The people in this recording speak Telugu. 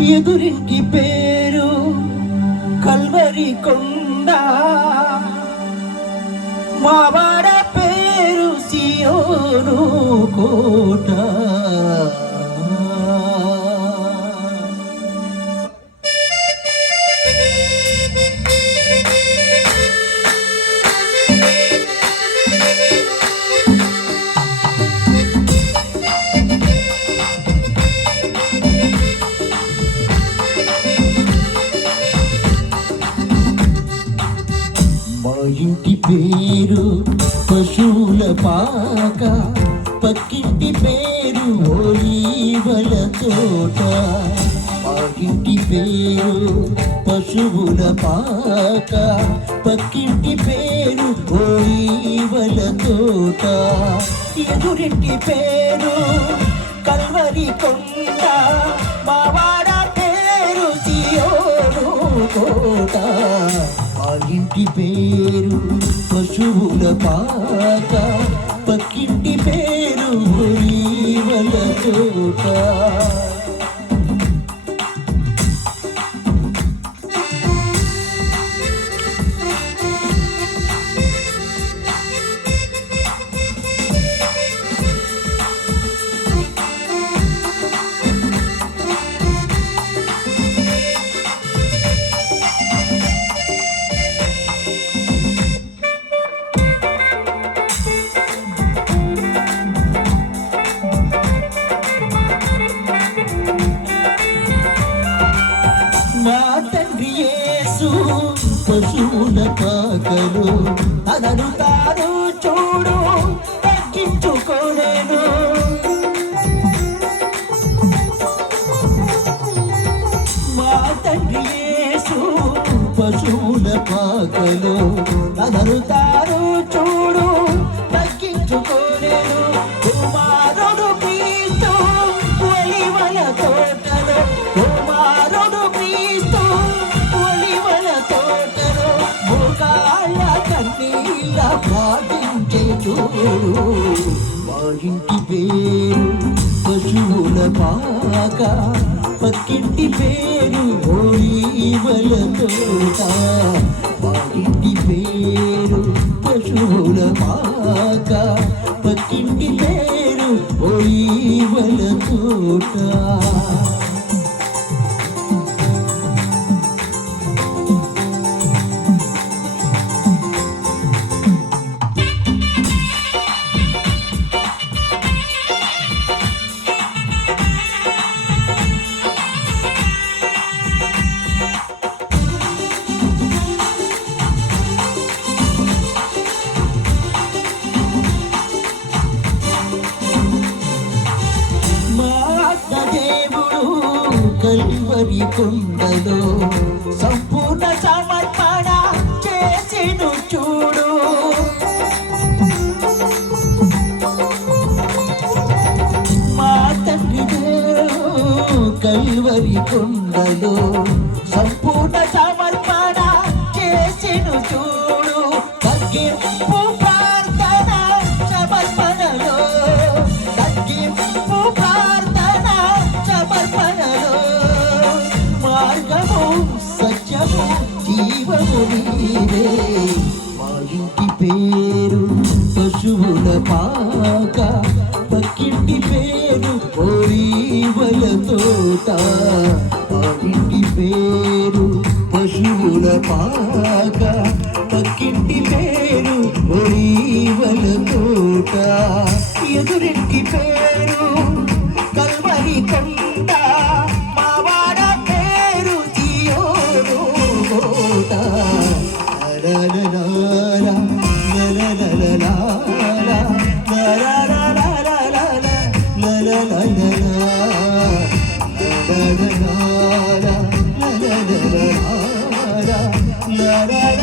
ఎదురింటి పేరు కల్వరి కొండ, మావాడ పేరు సియోను కోట. మా ఇంటి పేరు పశువుల పాక, పక్కింటి పేరు ఒలీవల తోట. మా ఇంటి పేరు పశువుల పాక, పక్కింటి పేరు ఒలీవల తోట. ఎదురింటి పేరు కల్వరి కొండ, మావాడ పేరు సియోను కోట. మా ఇంటి పేరు పశువుల పాక, పక్కింటి పేరు ఒలీవల తోట. మా తండ్రి యేసు పశువుల పాకలో తనను తాను చూడు తగ్గించుకోలేను. మా తండ్రి యేసు పశువుల పాకలో తనను తాను చూడు తగ్గించుకోలేను. కుమారుడు క్రీస్తు ఒలీవల తోటలో, కుమారుడు క్రీస్తు ఒలీవల తోటలో మోకాళ్ళ కన్నీళ్ళ ప్రార్థించే చూడు. మా ఇంటి పేరు పశువుల పాక, పక్కింటి పేరు ఒలీవల తోట. మా ఇంటి పేరు పశువుల పాక, పక్కింటి పేరు ఒలీవల తోట. దేవుడు కల్వరి కొండలో సంపూర్ణ సమర్పణ చేసిను చూడు. మా తండ్రి కల్వరి కొండలో సంపూర్ణ సమర్పణ చేసిను చూడు. తగ్గింపు ప్రార్థన సమర్పణలో, తగ్గింపు ప్రార్థన సమర్పణలో, మార్గము సత్యము జీవము నీవే. మా ఇంటి పేరు పశువుల పాక, పక్కింటి పేరు ఒలీవల తోట. మా ఇంటి పేరు పశువుల పాక, పక్కింటి పేరు ఒలీవల తోట. ఎదురింటి పేరు కల్వరి కొండ, మావాడ పేరు సియోను కోట. la la